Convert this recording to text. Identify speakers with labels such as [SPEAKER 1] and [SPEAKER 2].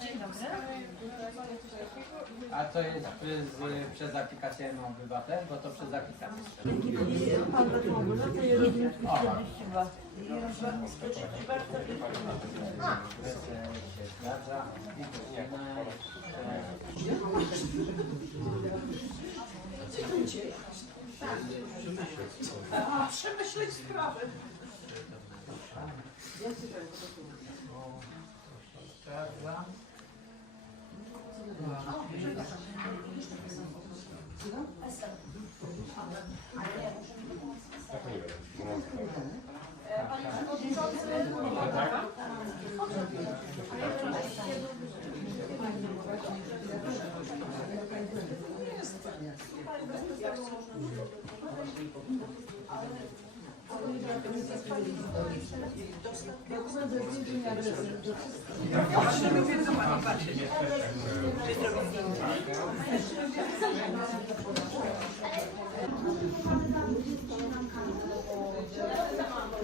[SPEAKER 1] Dzień dobry. A to jest przez, przez aplikację Obywatel, bo to przez aplikację.
[SPEAKER 2] 42.
[SPEAKER 1] A,
[SPEAKER 2] Przemyśleć
[SPEAKER 1] sprawy. Esther. I prosimy
[SPEAKER 3] A, przemyśleć sprawy.
[SPEAKER 1] Zgadza.
[SPEAKER 3] Właśnie lubię zobaczyć.